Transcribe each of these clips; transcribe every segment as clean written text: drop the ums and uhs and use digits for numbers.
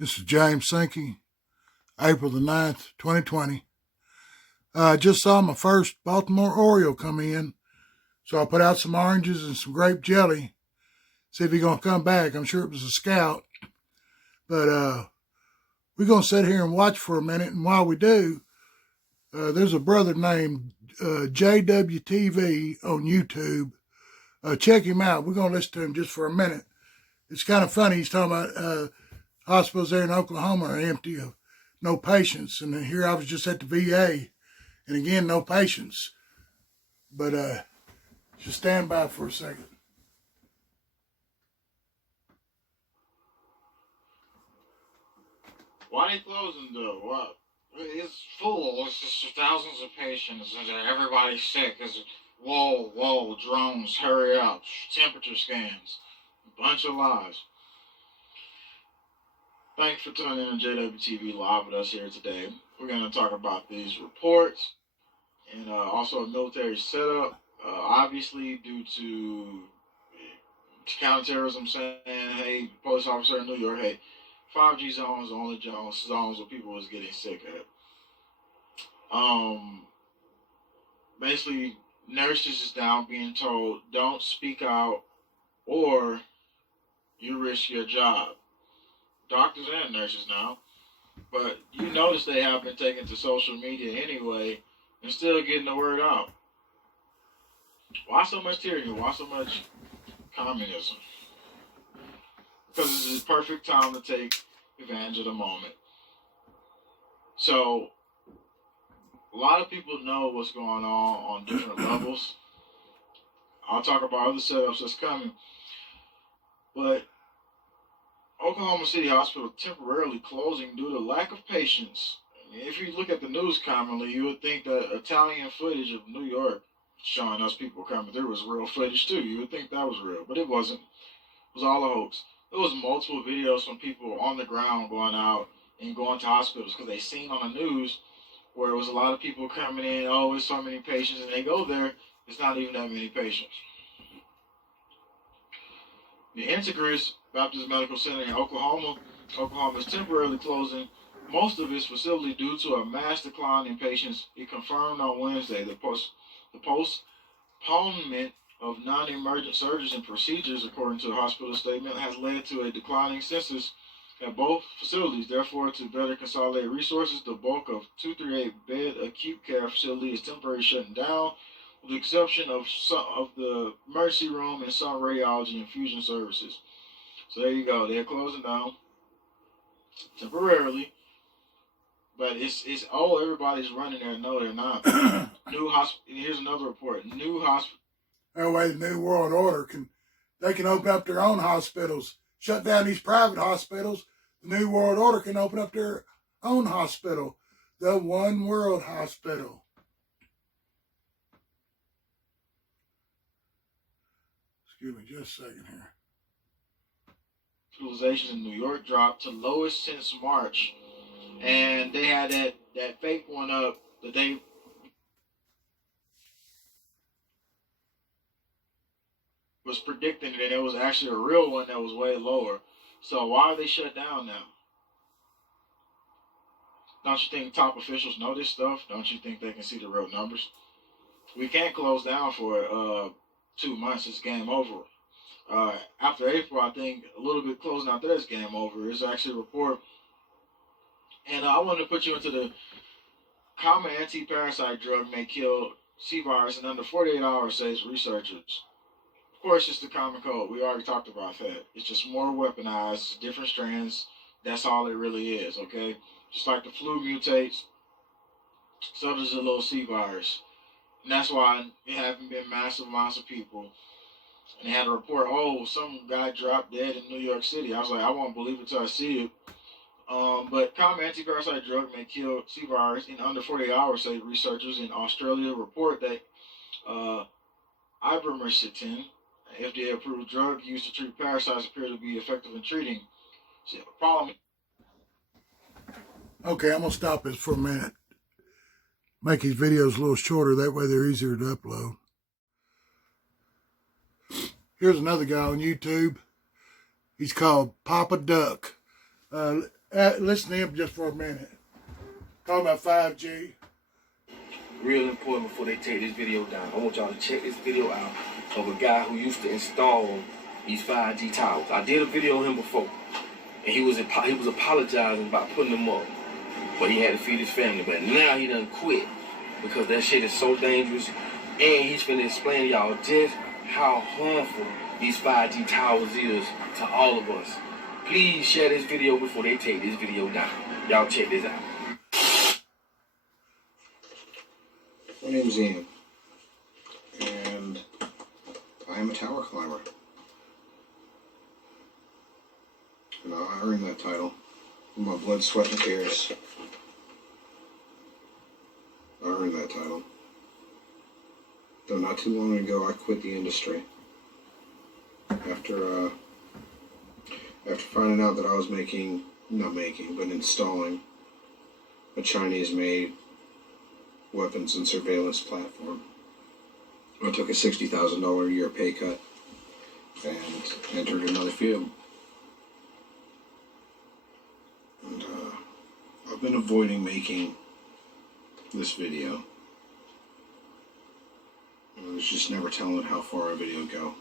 This is James Sankey, April the 9th, 2020. I just saw my first Baltimore Oriole come in, so I put out some oranges and some grape jelly, see if he's going to come back. I'm sure it was a scout, but we're going to sit here and watch for a minute, and while we do, there's a brother named JWTV on YouTube. Check him out. We're going to listen to him just for a minute. It's kind of funny. He's talking about hospitals there in Oklahoma are empty of no patients. And here I was just at the VA, and again, no patients. But just stand by for a second. Why are they closing though? What? It's full. It's just thousands of patients, and everybody's sick. It's whoa, drones, hurry up, temperature scans, a bunch of lies. Thanks for tuning in to JWTV Live with us here today. We're going to talk about these reports and also a military setup. Obviously, due to counterterrorism saying, hey, police officer in New York, hey, 5G zones are only zones where people was getting sick at. Basically, nurses is now being told, don't speak out or you risk your job. Doctors and nurses now. But you notice they have been taken to social media anyway and still getting the word out. Why so much tyranny? Why so much communism? Because this is the perfect time to take advantage of the moment. So, a lot of people know what's going on different levels. I'll talk about other setups that's coming. But Oklahoma City Hospital temporarily closing due to lack of patients. If you look at the news commonly, you would think that Italian footage of New York showing us people coming through was real footage too. You would think that was real, but it wasn't. It was all a hoax. There was multiple videos from people on the ground going out and going to hospitals because they seen on the news where it was a lot of people coming in, oh, there's so many patients, and they go there, it's not even that many patients. The Integris Baptist Medical Center in Oklahoma is temporarily closing most of its facility due to a mass decline in patients. It confirmed on Wednesday the postponement of non-emergent surgeries and procedures, according to the hospital statement, has led to a declining census at both facilities. Therefore, to better consolidate resources, the bulk of 238-bed acute care facility is temporarily shutting down, with the exception of some of the emergency room and some radiology infusion services. So there you go. They're closing down temporarily, but it's everybody's running there. No, they're not. New hospital. Here's another report. New hospital. That way, the New World Order can open up their own hospitals, shut down these private hospitals. The New World Order can open up their own hospital, the One World Hospital. Excuse me just a second here. Hospitalizations in New York dropped to lowest since March, and they had that fake one up the day. Was predicting that it was actually a real one that was way lower. So why are they shut down now? Don't you think top officials know this stuff? Don't you think they can see the real numbers? We can't close down for 2 months. It's game over. After April, I think a little bit closing out there is game over. It's actually a report. And I wanted to put you into the common anti-parasite drug may kill C virus in under 48 hours, says researchers. Of course, it's the common cold. We already talked about that. It's just more weaponized, different strands. That's all it really is, okay? Just like the flu mutates, so does the little C virus. And that's why it haven't been massive amounts of people. And they had a report, oh, some guy dropped dead in New York City. I was like, I won't believe it till I see it. But common anti-parasite drug may kill C virus in under 48 hours, say researchers in Australia report that ivermectin, FDA-approved drug used to treat parasites, appear to be effective in treating. See, the problem. Okay, I'm going to stop this for a minute. Make these videos a little shorter. That way they're easier to upload. Here's another guy on YouTube. He's called Papa Duck. Listen to him just for a minute. Talking about 5G. Real important before they take this video down. I want y'all to check this video out of a guy who used to install these 5G towers. I did a video on him before, and he was apologizing about putting them up, but he had to feed his family. But now he done quit because that shit is so dangerous, and he's finna explain to y'all just how harmful these 5G towers is to all of us. Please share this video before they take this video down. Y'all check this out. My name is Ian, and I am a tower climber. And I earned that title with my blood, sweat, and tears. I earned that title. Though not too long ago, I quit the industry. After finding out that I was installing a Chinese-made weapons and surveillance platform. I took a $60,000 a year pay cut and entered another field. And I've been avoiding making this video. I was just never telling how far a video would go.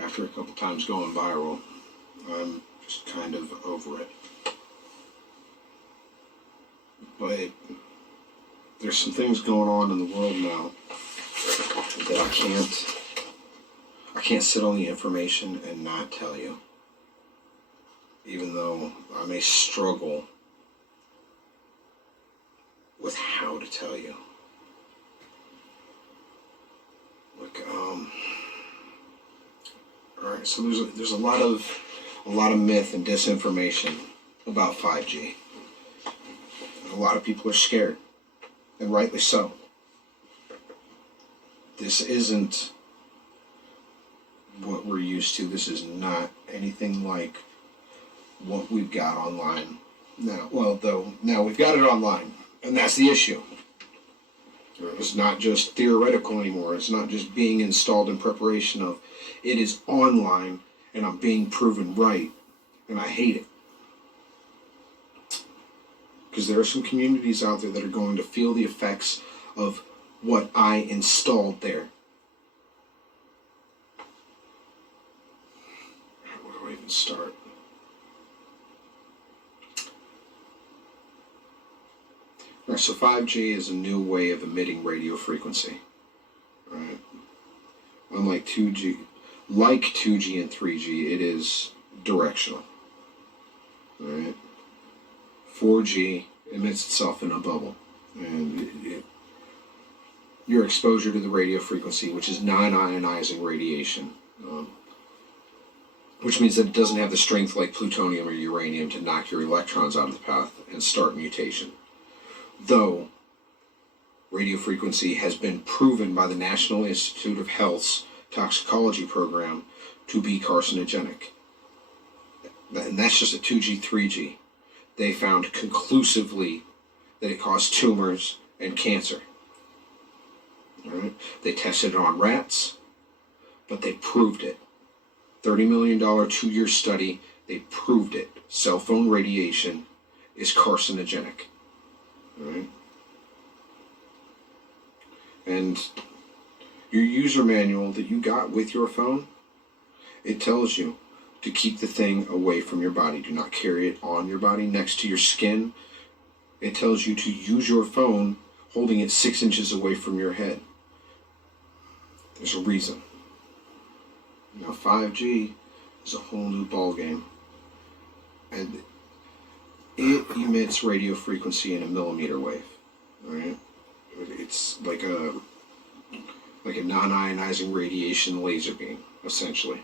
After a couple times going viral, I'm just kind of over it. But there's some things going on in the world now that I can't sit on the information and not tell you. Even though I may struggle with how to tell you. Alright, so there's a lot of myth and disinformation about 5G. A lot of people are scared, and rightly so. This isn't what we're used to. This is not anything like what we've got online now. Well, though, now we've got it online, and that's the issue. It's not just theoretical anymore. It's not just being installed in preparation of. It is online, and I'm being proven right, and I hate it. Because there are some communities out there that are going to feel the effects of what I installed there. Where do I even start? All right, so 5G is a new way of emitting radio frequency. Right? Unlike 2G, like 2G and 3G, it is directional. All right? 4G emits itself in a bubble, and your exposure to the radio frequency, which is non-ionizing radiation, which means that it doesn't have the strength like plutonium or uranium to knock your electrons out of the path and start mutation. Though radio frequency has been proven by the National Institute of Health's toxicology program to be carcinogenic. And that's just a 2G, 3G. They found conclusively that it caused tumors and cancer. All right? They tested it on rats, but they proved it. $30 million 2-year study, they proved it. Cell phone radiation is carcinogenic. All right? And your user manual that you got with your phone, it tells you to keep the thing away from your body. Do not carry it on your body next to your skin. It tells you to use your phone holding it 6 inches away from your head. There's a reason. Now 5G is a whole new ballgame. And it emits radio frequency in a millimeter wave. Right? It's like a non-ionizing radiation laser beam, essentially.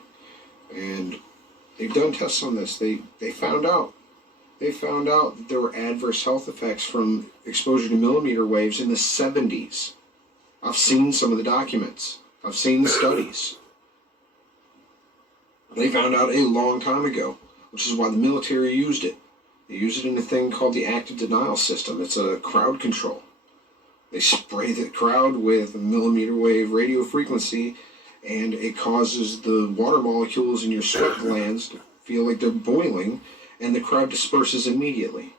And they've done tests on this. They found out that there were adverse health effects from exposure to millimeter waves in the 70s. I've seen some of the documents. I've seen the studies. They found out a long time ago, which is why the military used it. They use it in a thing called the active denial system. It's a crowd control. They spray the crowd with a millimeter wave radio frequency, and it causes the water molecules in your sweat glands to feel like they're boiling, and the crowd disperses immediately.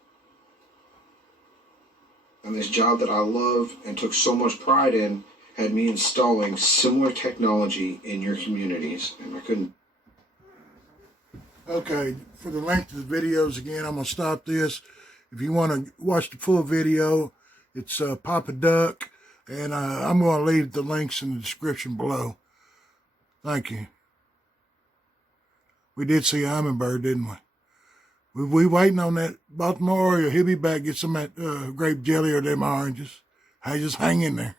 And this job that I love and took so much pride in had me installing similar technology in your communities, and I couldn't. Okay, for the length of the videos, again, I'm going to stop this. If you want to watch the full video, it's Papa Duck, and I'm going to leave the links in the description below. Thank you. We did see a hummingbird, didn't we? We waiting on that Baltimore Oriole. He'll be back. Get some of that grape jelly or them oranges. Hey, just hang in there.